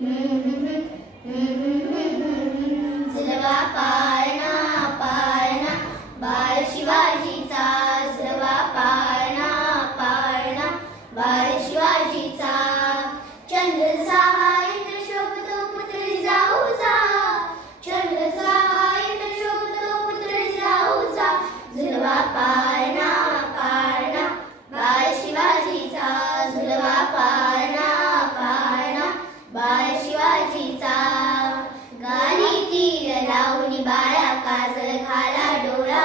झुलवा पाळणा पाळणा बाळ शिवाजीचा, झुलवा पाळणा पाळणा बाळ शिवाजीचा. चंद्रचा इंद्र शोभतो पुत्र जिजाऊचा, चंद्रचा इंद्र शोभतो पुत्र जिजाऊचा. झुलवा पाळणा पाळणा बाळ शिवाजीचा, झुलवा पाळणा पाळणा बाळ शिवाजीचा. गाली तीर लावणी बाळा काजळ घाला डोळा,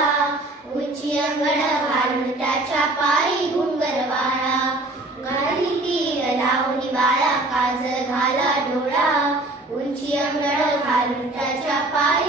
उंची अंगण घालून त्याच्या पायी घुंगर वाळा. गाली तीर लावणी बाळा काजळ घाला डोळा, उंची अंगण घालून त्याच्या पायी